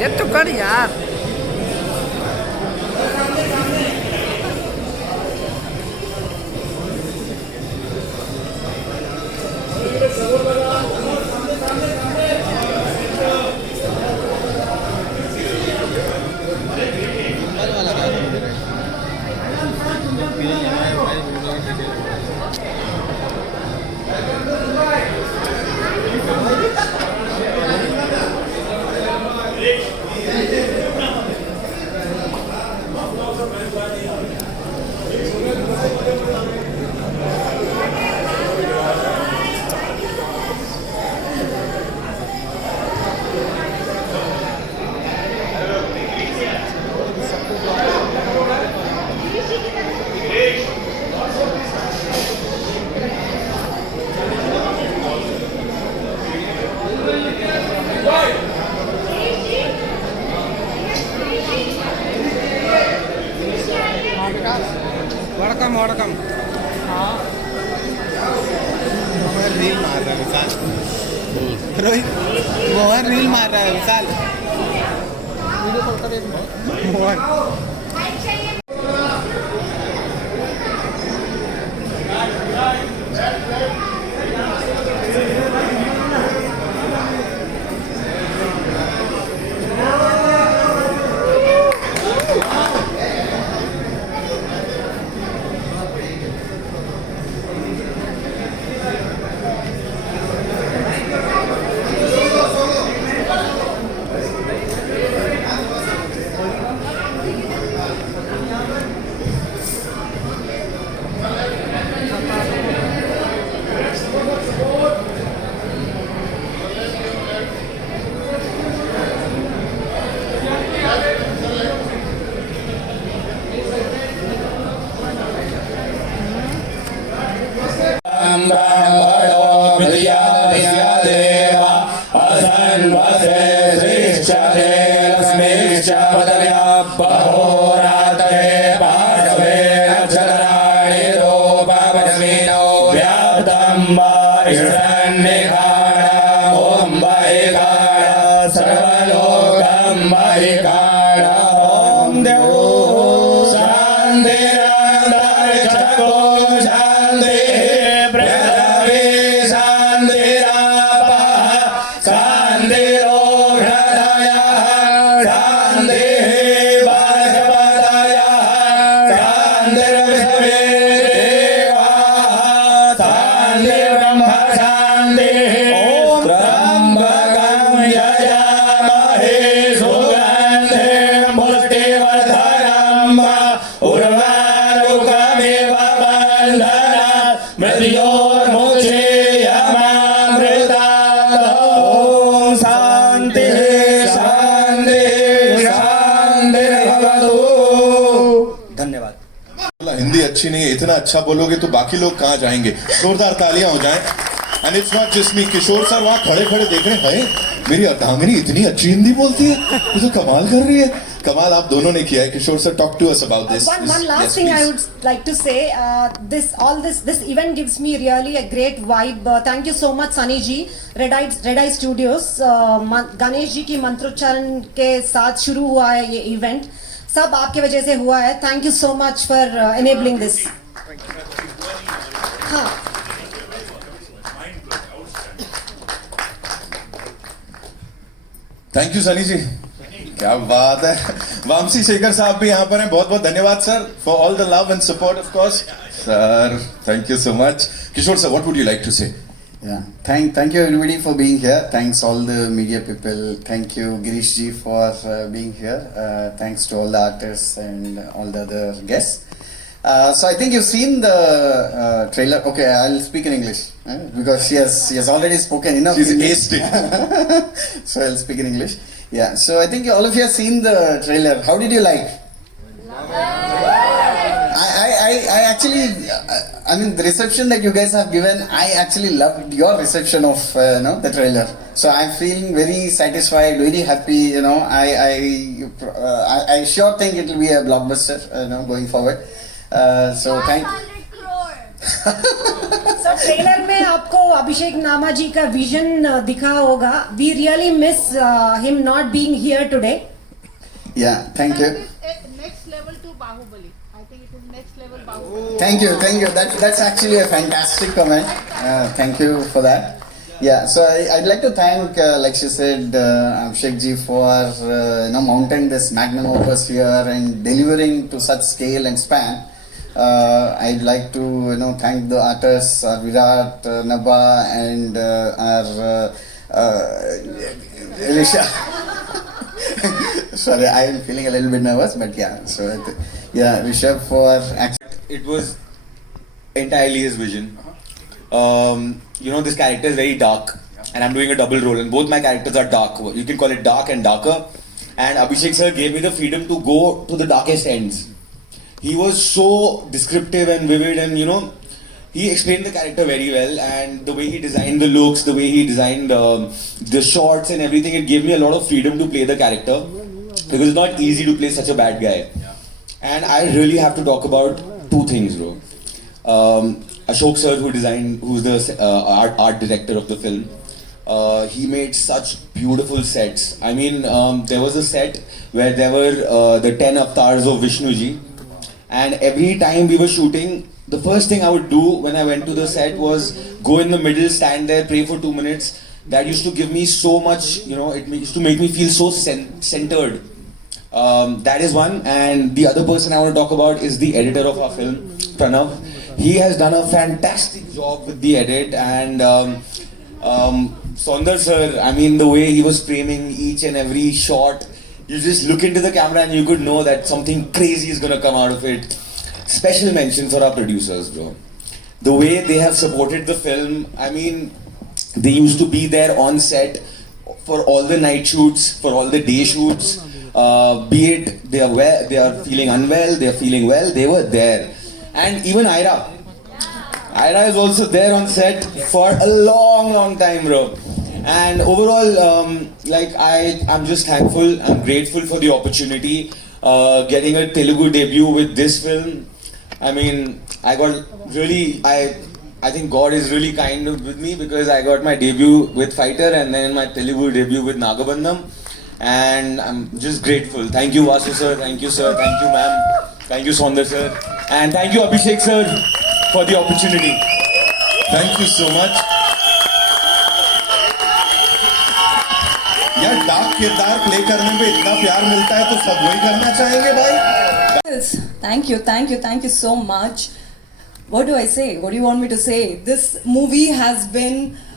ये तो कर यार। वड़कम वड़कम। हाँ रील मार रहा है विशाल। रोहित मोहन रील मार रहा है विशाल। मोहन हिंदी अच्छी नहीं है, इतना अच्छा बोलोगे तो बाकी लोग कहाँ जाएंगे। जोरदार तालियां हो जाएं। And it's not just me, Kishore sir वहाँ खड़े खड़े देख रहे हैं, मेरी अर्धांगिनी इतनी अच्छी हिंदी बोलती है, ये तो कमाल कर रही है। कमाल आप दोनों ने किया है. किशोर sir, talk to us about this. One last Yes, thing I please. would like to say. This event gives me really a great vibe. Thank you so much, Sunny ji. Red Eye Studios. Ganesh ji की मंत्रोच्चारण के साथ शुरू हुआ है ये event. सब आपके वजह से हुआ है. Thank you so much for enabling this. हाँ. थैंक यू सनी जी. क्या बात है. वामसी शेखर साहब भी यहाँ पर हैं. बहुत बहुत धन्यवाद sir for all the love and support. Of course sir, thank you so much. Kishore sir, what would you like to say? Yeah, thank you everybody for being here. Thanks all the media people. Thank you Girish ji for being here. Thanks to all the artists and all the other guests. So I think you've seen the trailer. Okay, I'll speak in English because she has already spoken enough. She's English. aced it. So I'll speak in English. Yeah. So I think all of you have seen the trailer. How did you like? I actually, I mean, the reception that you guys have given, I actually loved your reception of the trailer. So I'm feeling very satisfied, very happy. I sure think it will be a blockbuster. Going forward. So thank. 500 crore. So trailer में आपको अभिषेक नामा जी का vision दिखा होगा. We really miss him not being here today. Yeah. Thank you. Next level to Bahubali. I think it is next level Bahubali. Thank you. That's actually a fantastic comment. Thank you for that. Yeah, so I'd like to thank, like she said, Abhishek ji for mounting this magnum opus here and delivering to such scale and span. I'd like to thank the artists, Virat, Nabha, and Risha. Sorry, I am feeling a little bit nervous, but yeah. So yeah, Rishabh for it was entirely his vision. This character is very dark, and I'm doing a double role, and both my characters are dark. You can call it dark and darker. And Abhishek sir gave me the freedom to go to the darkest ends. He was so descriptive and vivid, and he explained the character very well. And the way he designed the looks, the way he designed the shots and everything, it gave me a lot of freedom to play the character, because it's not easy to play such a bad guy. And I really have to talk about two things, bro. Ashok sir, who's the art director of the film, he made such beautiful sets. I mean, there was a set where there were the 10 avatars of Vishnu ji, and every time we were shooting, the first thing I would do when I went to the set was go in the middle, stand there, pray for 2 minutes. That used to give me so much, it used to make me feel so centered. That is one. And the other person I want to talk about is the editor of our film, Pranav. He has done a fantastic job with the edit, and Sundar sir, I mean, the way he was framing each and every shot, you just look into the camera and you could know that something crazy is gonna come out of it. Special mention for our producers, bro. The way they have supported the film, I mean, they used to be there on set for all the night shoots, for all the day shoots. Be it they are feeling unwell, they are feeling well, they were there. And even Ira is also there on set for a long time, bro. And overall, I'm just thankful, I'm grateful for the opportunity, getting a Telugu debut with this film. I mean, I think God is really kind with me, because I got my debut with Fighter and then my Telugu debut with Nagabandham. And I'm just grateful. Thank you Vasu sir, thank you sir, thank you ma'am, thank you Sundar sir, and thank you Abhishek sir for the opportunity. Thank you so much. यार dark किरदार play करने में इतना प्यार मिलता है तो सब वही करना चाहेंगे भाई. Thank you so much. What do I say? What do you want me to say? This movie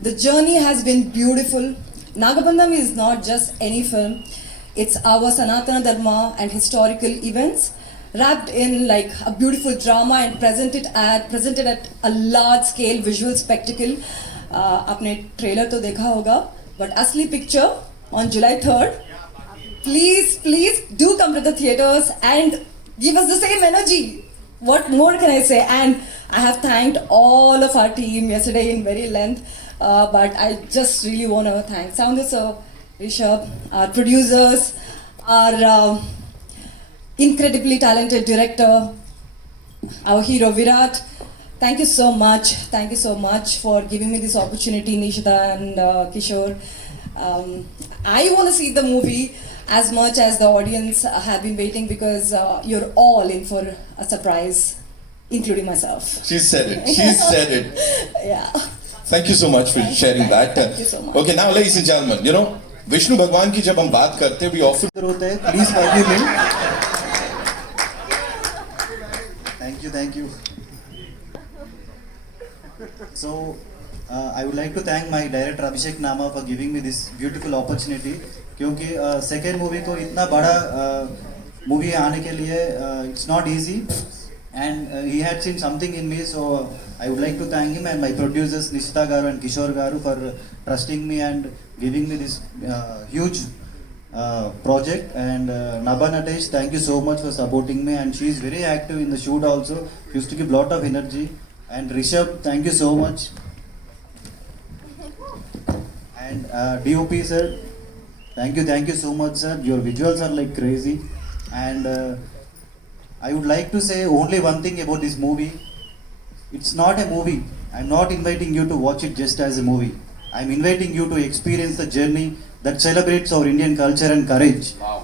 the journey has been beautiful. Nagabandham is not just any film. It's our Sanatana Dharma and historical events wrapped in like a beautiful drama and presented at a large scale visual spectacle. आपने trailer तो देखा होगा, but असली picture on July 3rd. Please do come to the theaters and give us the same energy. What more can I say? And I have thanked all of our team yesterday in very length, but I just really want to thank Soundar sir, Rishabh, our producers, our incredibly talented director, our hero Virat. Thank you so much. Thank you so much for giving me this opportunity, Nishita and Kishore. I want to see the movie as much as the audience have been waiting because you're all in for a surprise, including myself. She said it. She said it. Yeah. Thank you so much for sharing that. Thank you so much. Okay, now ladies and gentlemen, you know, Vishnu भगवान की जब हम बात करते हैं, we often होता है please forgive me thank you so I would like to thank my director Abhishek Nama for giving me this beautiful opportunity क्योंकि सेकेंड मूवी को इतना बड़ा मूवी आने के लिए it's not easy and he had seen something in me, so I would like to thank him and my producers Nishita Garu and Kishore Garu for trusting me and giving me this huge project. And Nabha Natesh, thank you so much for supporting me, and she is very active in the shoot also. She used to give lot of energy. And Rishabh, thank you so much. And DOP sir, thank you so much sir. Your visuals are like crazy. And I would like to say only one thing about this movie. It's not a movie. I'm not inviting you to watch it just as a movie. I'm inviting you to experience the journey that celebrates our Indian culture and courage. Wow.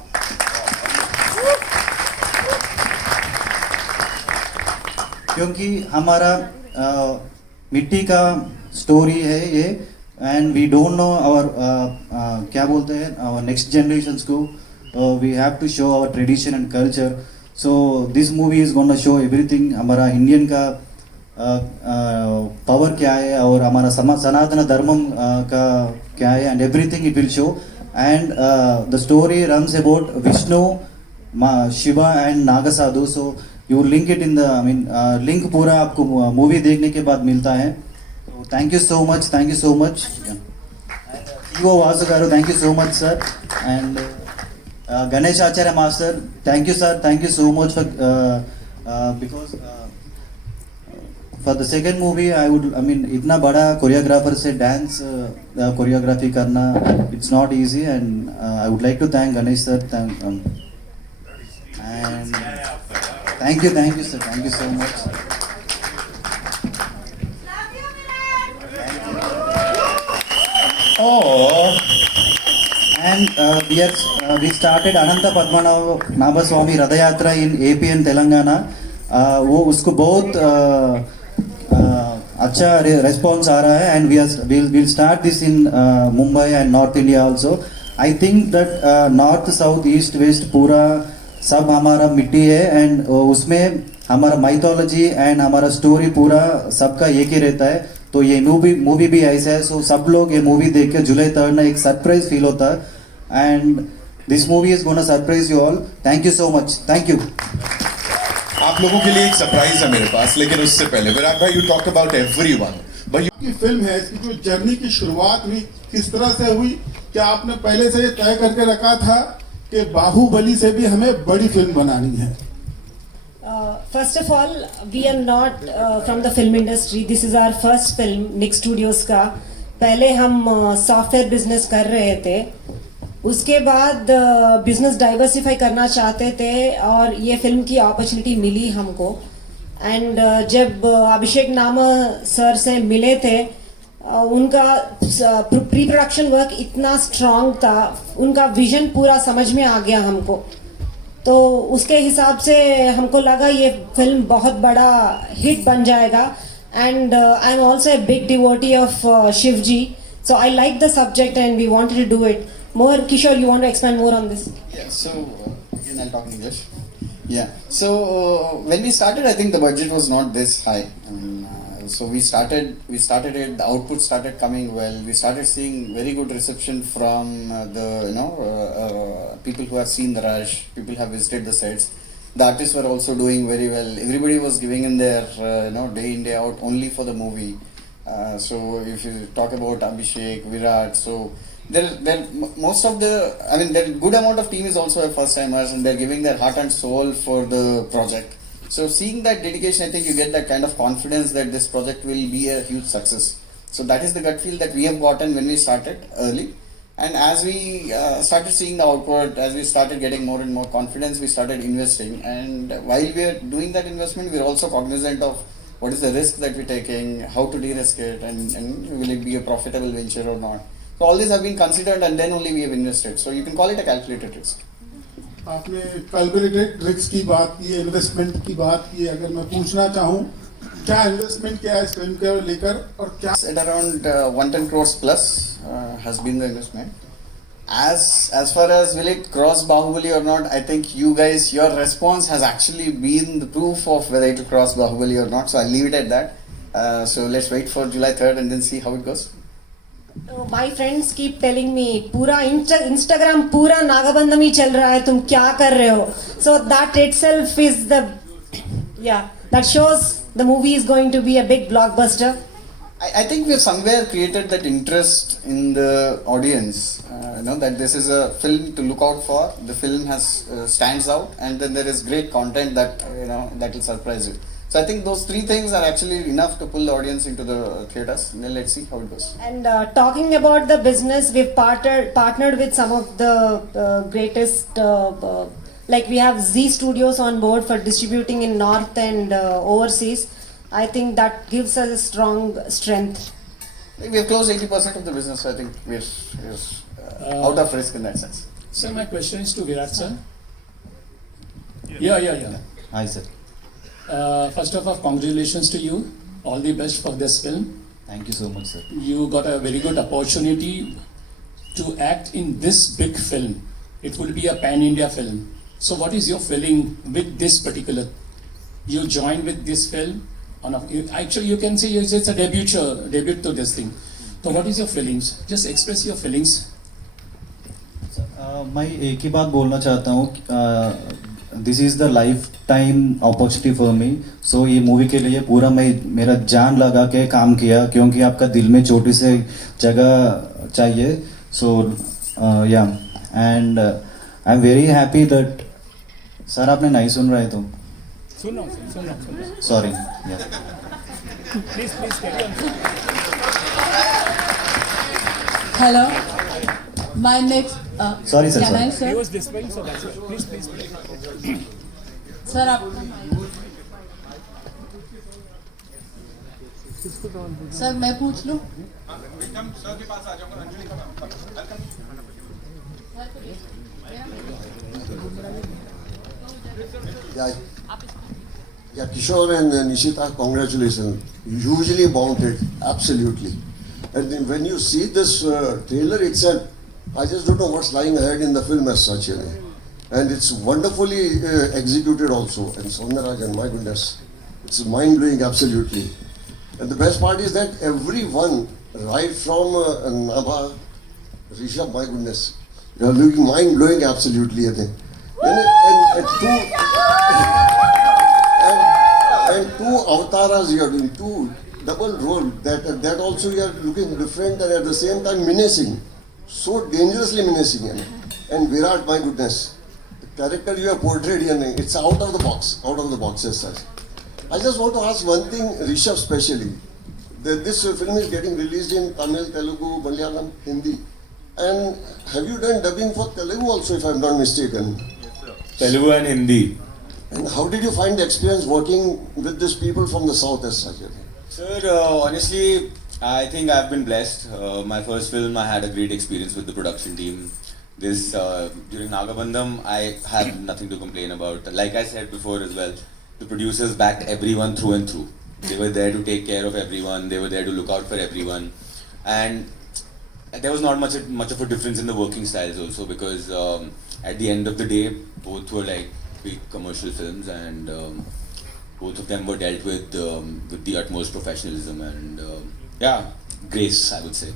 क्योंकि हमारा मिट्टी का story है ये and we don't know our क्या बोलते हैं our next generations को we have to show our tradition and culture. So this movie is going to show everything. हमारा इंडियन का पावर क्या है और हमारा सनातन धर्मम का क्या है and everything it will show. And the story runs about Vishnu, Shiva and Nagasadhu. So you link it in the link पूरा आपको मूवी देखने के बाद मिलता है. So thank you so much. Yeah. CEO Vasu Garu, thank you so much sir. And Ganesh Acharya Master, thank you sir, thank you so much for because for the second movie इतना बड़ा choreographer से dance choreography करना it's not easy and I would like to thank Ganesh sir and thank you sir, thank you so much. oh And we started Ananta Padmanabha Swami Radha Yatra in AP and Telangana. वो उसको बहुत अच्छा response आ रहा है and we'll start this in Mumbai and North India also. I think that North, South, East, West पूरा सब हमारा मिट्टी है and उसमें हमारा mythology and हमारा story पूरा सबका एक ही रहता है. तो ये मूवी भी ऐसा है. सो सब लोग ये मूवी देख के जुलाई 3 ना एक सरप्राइज फील होता है and this movie is gonna surprise you all. Thank you so much. Thank you. आप लोगों के लिए एक सरप्राइज है मेरे पास, लेकिन उससे पहले विराट भाई, यू टॉक अबाउट एवरीवन. भाई की फिल्म है, इसकी जो जर्नी की शुरुआत हुई किस तरह से हुई? क्या आपने पहले से ये तय करके रखा था कि बाहुबली से भी हमें बड़ी फिल्म बनानी है? First of all, we are not from the film industry. This is our first film, Nick Studios का. पहले हम सॉफ्टवेयर बिजनेस कर रहे थे, उसके बाद बिजनेस डाइवर्सिफाई करना चाहते थे और ये फिल्म की अपॉर्चुनिटी मिली हमको. एंड जब अभिषेक नामा सर से मिले थे, उनका प्री प्रोडक्शन वर्क इतना स्ट्रांग था, उनका विजन पूरा समझ में आ गया हमको. तो उसके हिसाब से हमको लगा ये फिल्म बहुत बड़ा हिट बन जाएगा. And I am also a big devotee of Shiv ji, so I like the subject and we wanted to do it more. Kishore, you want to explain more on this? Yeah, so again I'll talk English. Yeah, so when we started, I think the budget was not this high. So we started it. The output started coming well. We started seeing very good reception from the people who have seen the rush. People have visited the sets. The artists were also doing very well. Everybody was giving in their day in day out only for the movie. So if you talk about Abhishek, Virat, so there most of the there good amount of team is also a first timers and they're giving their heart and soul for the project. So seeing that dedication, I think you get that kind of confidence that this project will be a huge success. So that is the gut feel that we have gotten when we started early. And as we started seeing the output, as we started getting more and more confidence, we started investing. And while we are doing that investment, we are also cognizant of what is the risk that we're taking, how to de-risk it, and will it be a profitable venture or not. So all these have been considered, and then only we have invested. So you can call it a calculated risk. आपने calculated risk की बात की, investment की बात की. अगर मैं पूछना चाहूँ, क्या इन्वेस्टमेंट क्या है इस फिल्म के लेकर और क्या At around 110 crores plus has been the investment. As far as will it cross Bahubali or not, I think you guys, your response has actually been the proof of whether it will cross Bahubali or not. So I'll leave it at that. So let's wait for July 3rd and then see how it goes. My friends keep telling me पूरा Instagram पूरा नागाबंधम ही चल रहा है, तुम क्या कर रहे हो? So that itself is that shows the movie is going to be a big blockbuster. I think we have somewhere created that interest in the audience, that this is a film to look out for. The film has stands out, and then there is great content that that will surprise you. So I think those three things are actually enough to pull the audience into the theaters. Then let's see how it goes. And talking about the business, we've partnered with some of the greatest. Like we have Z Studios on board for distributing in North and overseas. I think that gives us a strong strength. We have closed 80% of the business, so I think we're out of risk in that sense. Sir, my question is to Virat sir. Yeah. Hi sir. First of all, congratulations to you. All the best for this film. Thank you so much sir. You got a very good opportunity to act in this big film. It will be a pan-India film. So what is your feeling with this particular? You joined with this film. Actually, you can say it's a debut to this thing. So what is your feelings? Just express your feelings. मैं एक ही बात बोलना चाहता हूँ. This is the life time opportunity for me. So ये movie के लिए पूरा मैं मेरा जान लगा के काम किया, क्योंकि आपका दिल में छोटी से जगह चाहिए. सो या and I am very happy that. Sir आपने नहीं सुन रहे तो सुनो. Sorry. Please carry on. Hello. My next. Sorry, sir, Can sorry. I, sir? He was displaying, so that's why. Please. Sir, आपका सर मैं पूछ लूं. Yeah, Kishore and Nishita, congratulations. Hugely mounted, absolutely. And then when you see this trailer itself, I just don't know what's lying ahead in the film as such. And it's wonderfully executed also. And Soundarajan, my goodness, it's mind-blowing, absolutely. And the best part is that everyone, right from Nabha, Rishabh, my goodness, you're looking mind-blowing, absolutely. And two avataras you are doing, two double role, that also you are looking different and at the same time menacing, so dangerously menacing. And Virat, my goodness, the character you have portrayed, it's out of the box as such. I just want to ask one thing, Rishabh especially. This film is getting released in Tamil, Telugu, Malayalam, Hindi. And have you done dubbing for Telugu also, if I'm not mistaken? Yes, sir. Telugu and Hindi. And how did you find the experience working with these people from the south as such? Sir, honestly, I think I've been blessed. My first film, I had a great experience with the production team. This during Nagabandham, I have nothing to complain about. Like I said before as well, the producers backed everyone through and through. They were there to take care of everyone. They were there to look out for everyone, and there was not much of a difference in the working styles also, because at the end of the day, both were like big commercial films, and both of them were dealt with the utmost professionalism and grace, I would say.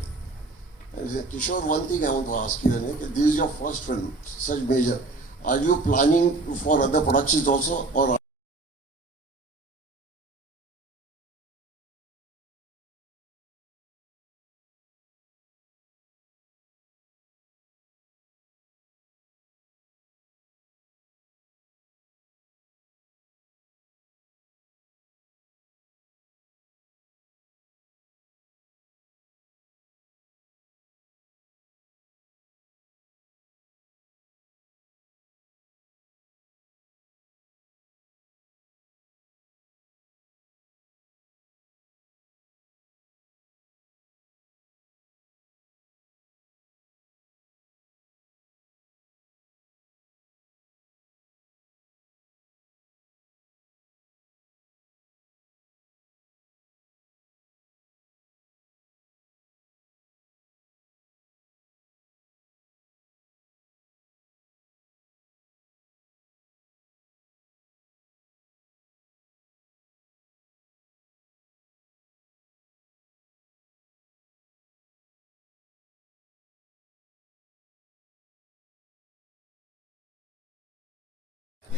Kishore, one thing I want to ask you, this is your first film, such major. Are you planning for other productions also, or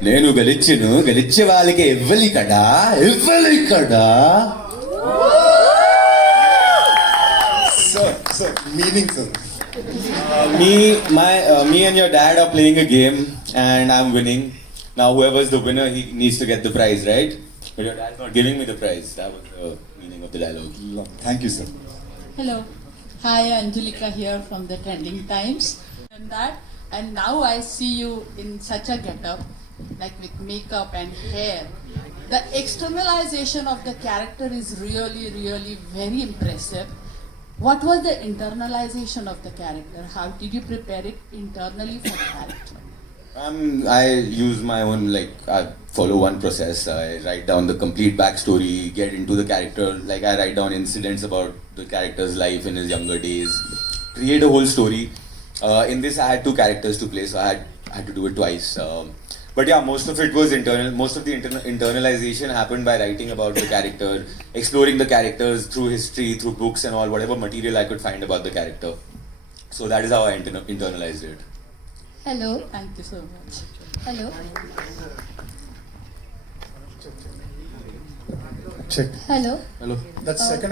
నేను గెలిచిను గెలిచే వాళ్ళకి ఇవ్వలి కదా Sir, meaning, sir. Me and your dad are playing a game and I'm winning. Now whoever's the winner, he needs to get the prize, right? But your dad's not giving me the prize. That was the meaning of the dialogue. Thank you, sir. Hello. Hi, Angelika here from the Trending Times. And now I see you in such a getup, like with makeup and hair. The externalization of the character is really, really very impressive. What was the internalization of the character? How did you prepare it internally for the character? I use my own, I follow one process. I write down the complete backstory, get into the character. Like, I write down incidents about the character's life in his younger days, create a whole story. In this, I had 2 characters to play, so I had to do it twice. But yeah, most of it was internal. Most of the internalization happened by writing about the character, exploring the characters through history, through books and all, whatever material I could find about the character. So that is how I internalized it. Hello. Thank you so much. Hello. Check. Hello. Hello. That's second